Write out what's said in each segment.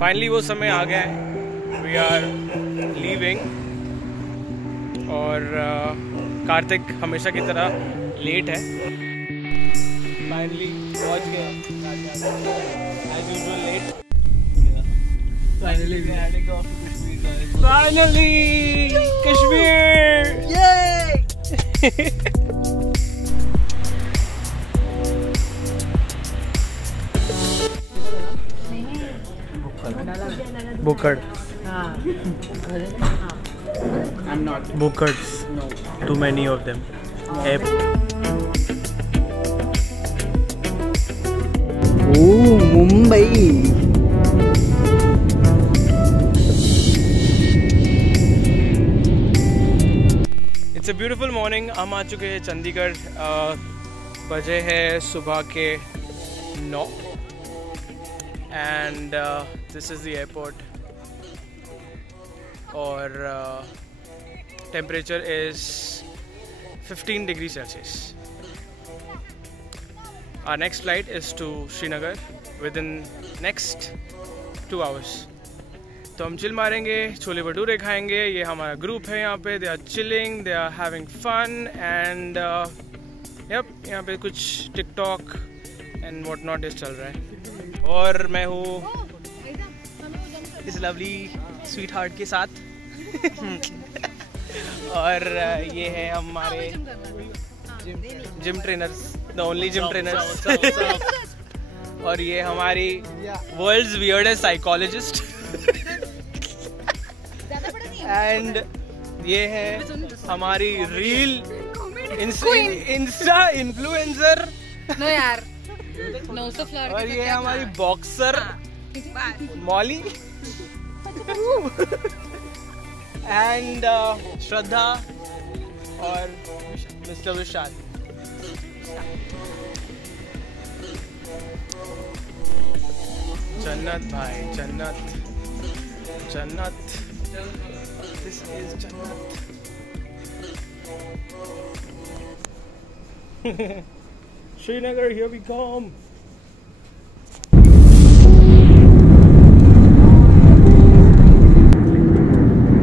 Finally वो समय आ गया है, वी आर लीविंग। और कार्तिक हमेशा की तरह लेट है। फाइनली पहुंच गए, as usual late. Finally Kashmir, Bukad. I'm not. Bukads. No. Too many of them. Oh, Mumbai. It's a beautiful morning. हम आ चुके हैं चंडीगढ़। बजे है सुबह के 9 and this is the airport और temperature is 15 degrees Celsius. Our next flight is to Srinagar within next 2 hours. तो हम चिल मारेंगे, छोले भटूरे खाएंगे। ये हमारा ग्रुप है यहाँ पे, they are chilling, they are having fun and yup, यहाँ पे कुछ टिकटॉक एंड व्हाट नॉट इस चल रहा है। और मैं हूँ इस लवली स्वीट हार्ट के साथ और ये है हमारे gym trainers, the only gym trainers. और ये हमारी वर्ल्ड्स वियर्डेस्ट साइकोलॉजिस्ट एंड ये है हमारी रील इंस्टा इन्फ्लुएंसर। नो यार, और ये हमारी बॉक्सर मॉली एंड श्रद्धा और मिस्टर विशाल। जन्नत भाई, जन्नत जन्नत, दिस इज जन्नत। Srinagar, here we come.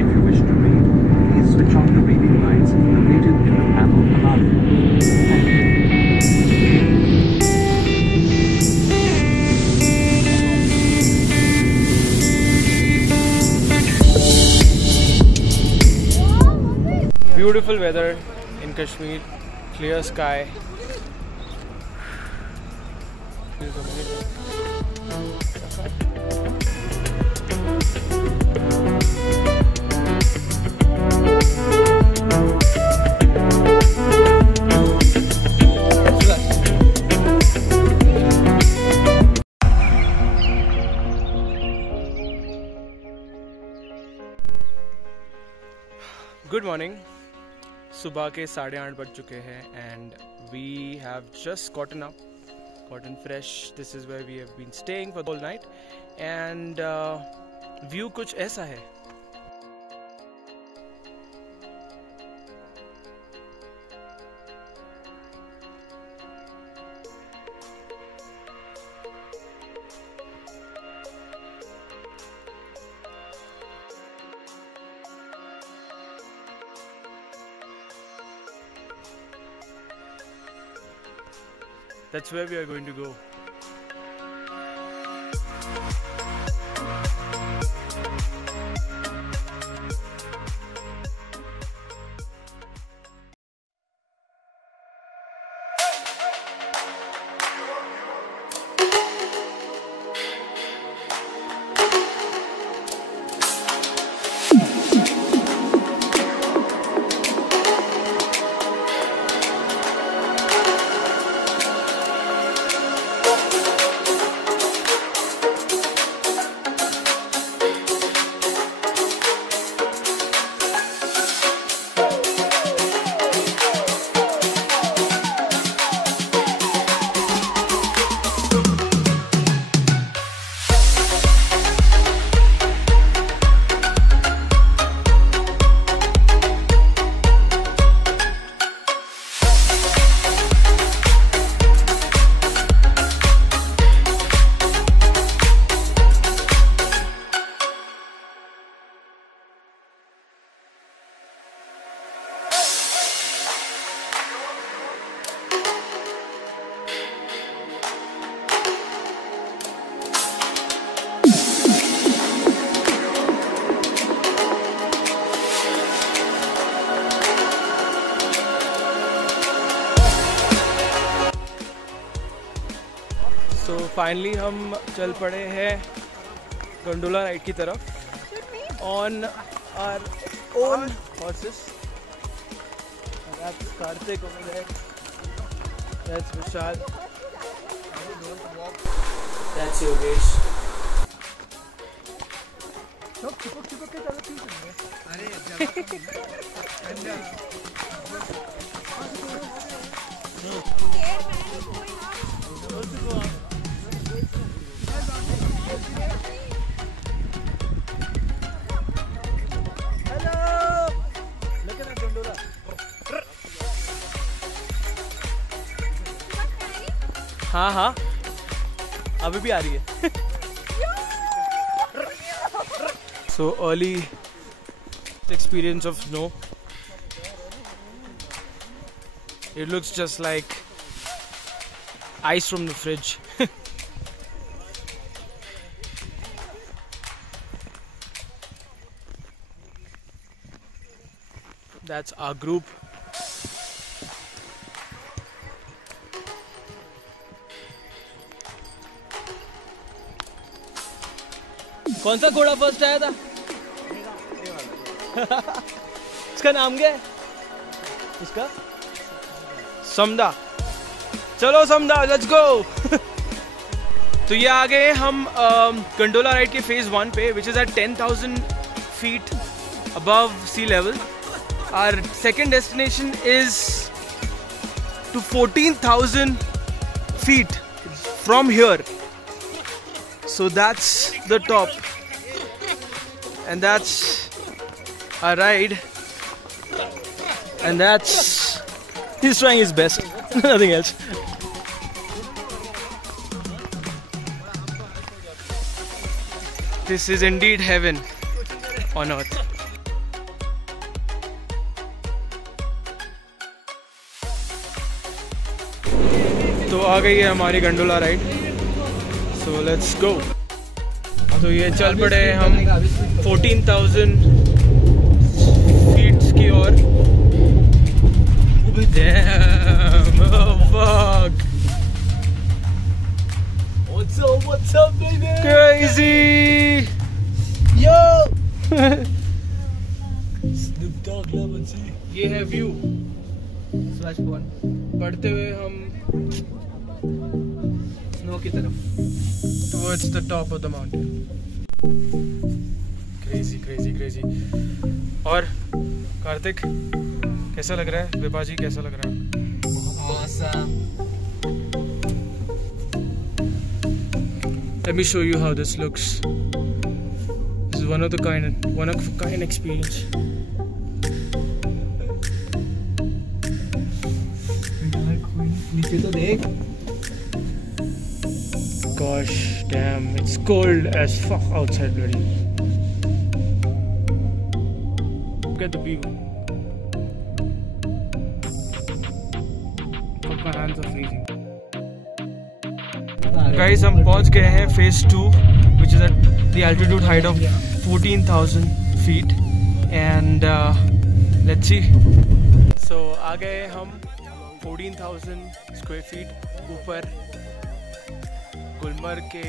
If you wish to read, please switch on the reading lights located in the panel above. Thank you. Beautiful weather in Kashmir, clear sky. Good morning. सुबह के 8:30 बज चुके हैं and we have just gotten up, gotten fresh. This is where we have been staying for the whole night and view कुछ ऐसा है। That's where we are going to go. So finally हम चल पड़े हैं गंडोला राइड की तरफ on our own horses. That's Karthik over there. That's Vishal. That's Yogesh. हाँ हाँ अभी भी आ रही है. So early experience of snow. It looks just like ice from the fridge. That's our group. कौन सा घोड़ा फर्स्ट आया था? इसका नाम क्या है? इसका समदा. चलो समदा, लेट्स गो. तो ये आ गए हम गंडोला राइड के फेज 1 पे, which is at 10,000 feet above sea level. Our second destination is to 14,000 feet from here. So that's the top, and that's our ride, and that's he's trying his best. Nothing else. This is indeed heaven on earth. तो आ गई है हमारी gondola ride. So let's go. तो ये चल पड़े हम 14,000 feet की ओर. Damn! Oh fuck! What's up, baby? Crazy! Yo! Snoop Dogg level C. ये है व्यू. बढ़ते हुए हम स्नो की तरफ. Towards the top of the mountain. Crazy. और कार्तिक कैसा लग रहा है? विभा जी कैसा लग रहा है? Awesome. Let me show you how this looks. This is one of a kind experience. नीचे तो देख. Gosh damn, it's cold as fuck outside bloody. Look at the view. Fuck, my hands are freezing. Guys, हम पहुंच गए हैं phase 2, which is at the altitude height of 14,000 feet, and let's see. So आ गए हम 14,000 square feet ऊपर गुलमर्ग के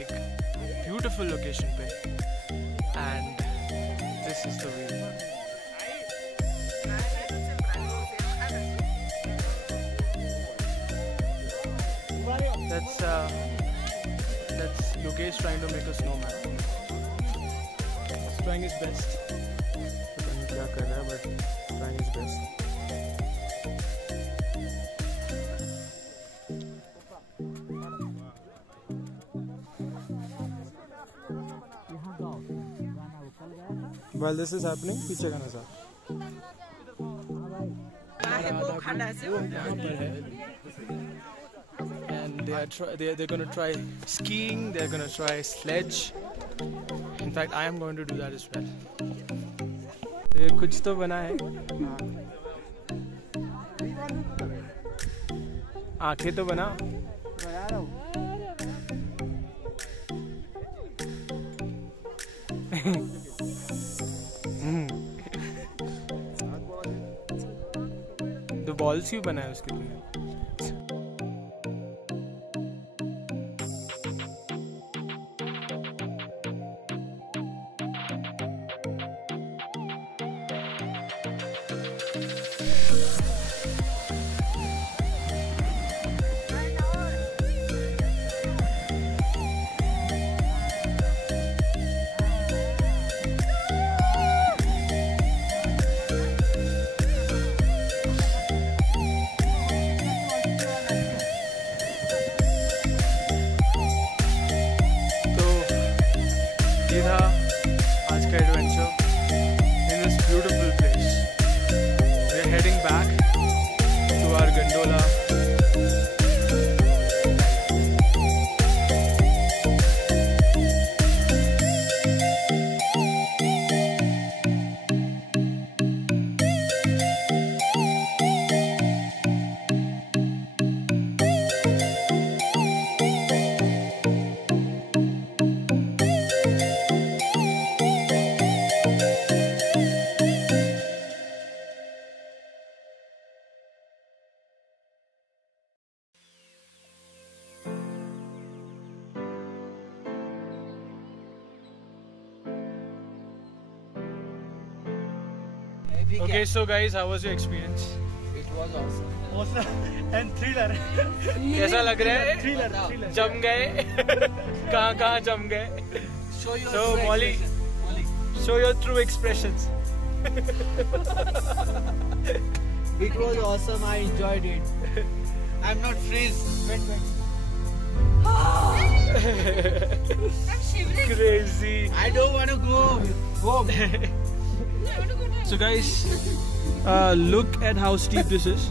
एक beautiful location पे, and this is the view. That's Yogesh trying to make a snowman. He's trying his best. पता नहीं क्या कर रहा है, but trying his best. While this is happening, पीछे का नज़ारा. And they're gonna try skiing. They're gonna try sledge. In fact, I am going to do that as well. ये कुछ तो बना है. आंखें तो बना. The balls क्यों बनाया उसके लिए? Okay, so guys, how was your experience? It was awesome. Awesome and thriller. कैसा लग रहा है? Thriller. जम गए? कहाँ जम गए? Show your So true Molly, expression. show your true expressions. It was awesome. I enjoyed it. I'm not freeze. Wait. I'm shivering. Crazy. I don't want to go home. I want to go to So guys, look at how steep this is.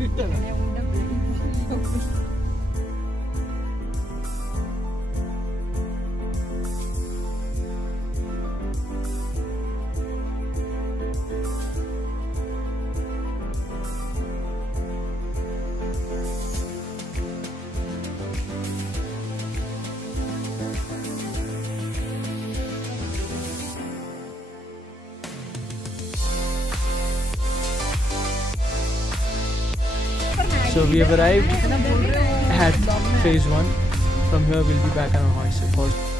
So we have arrived at phase 1. From here we'll be back on our horse.